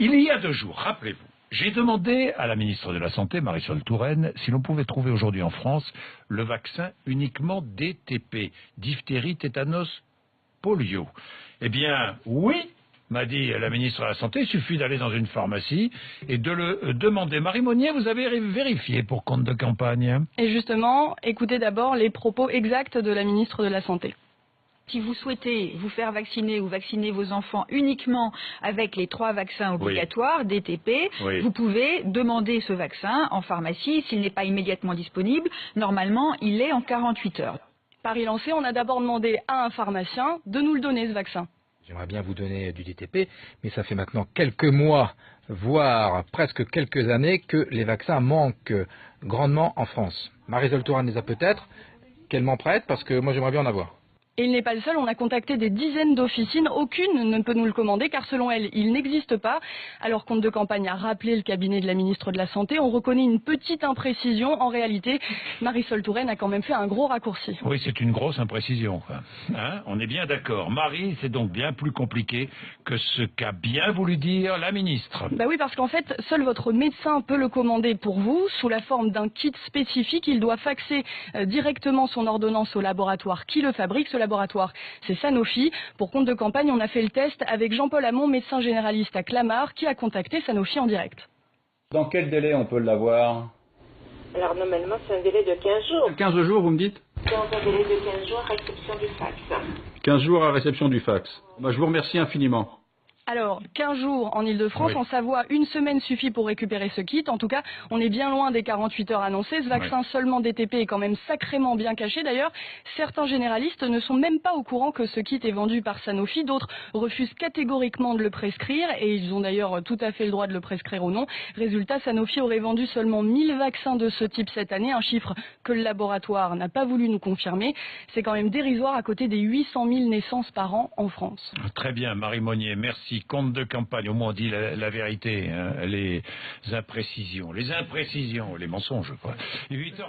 Il y a 2 jours, rappelez-vous, j'ai demandé à la ministre de la Santé, Marisol Touraine, si l'on pouvait trouver aujourd'hui en France le vaccin uniquement DTP, diphtérie, tétanos, polio. Eh bien, oui, m'a dit la ministre de la Santé, il suffit d'aller dans une pharmacie et de le demander. Marie Monnier, vous avez vérifié pour compte de campagne. Et justement, écoutez d'abord les propos exacts de la ministre de la Santé. Si vous souhaitez vous faire vacciner ou vacciner vos enfants uniquement avec les 3 vaccins obligatoires, DTP, vous pouvez demander ce vaccin en pharmacie. S'il n'est pas immédiatement disponible, normalement, il est en 48 heures. Pari lancé, on a d'abord demandé à un pharmacien de nous le donner, ce vaccin. J'aimerais bien vous donner du DTP, mais ça fait maintenant quelques mois, voire presque quelques années, que les vaccins manquent grandement en France. Marisol Touraine les a peut-être, qu'elle m'en prête, parce que moi j'aimerais bien en avoir. Et il n'est pas le seul, on a contacté des dizaines d'officines, aucune ne peut nous le commander car selon elle, il n'existe pas. Alors compte de campagne a rappelé le cabinet de la ministre de la Santé, on reconnaît une petite imprécision. En réalité, Marisol Touraine a quand même fait un gros raccourci. Oui, c'est une grosse imprécision. Hein, on est bien d'accord. Marie, c'est donc bien plus compliqué que ce qu'a bien voulu dire la ministre. Bah oui, parce qu'en fait, seul votre médecin peut le commander pour vous, sous la forme d'un kit spécifique. Il doit faxer directement son ordonnance au laboratoire qui le fabrique. Ce laboratoire, c'est Sanofi. Pour compte de campagne, on a fait le test avec Jean-Paul Hamon, médecin généraliste à Clamart, qui a contacté Sanofi en direct. Dans quel délai on peut l'avoir? Alors normalement c'est un délai de 15 jours. 15 jours vous me dites? Dans un délai de 15 jours, réception du fax. 15 jours à réception du fax. Bah, je vous remercie infiniment. Alors, 15 jours en Ile-de-France, en Savoie, 1 semaine suffit pour récupérer ce kit. En tout cas, on est bien loin des 48 heures annoncées. Ce vaccin seulement DTP est quand même sacrément bien caché. D'ailleurs, certains généralistes ne sont même pas au courant que ce kit est vendu par Sanofi. D'autres refusent catégoriquement de le prescrire et ils ont d'ailleurs tout à fait le droit de le prescrire ou non. Résultat, Sanofi aurait vendu seulement 1000 vaccins de ce type cette année, un chiffre que le laboratoire n'a pas voulu nous confirmer. C'est quand même dérisoire à côté des 800 000 naissances par an en France. Très bien, Marie Monnier, merci. Compte de campagne, au moins on dit la vérité, hein, les imprécisions, les mensonges, quoi. 8h20.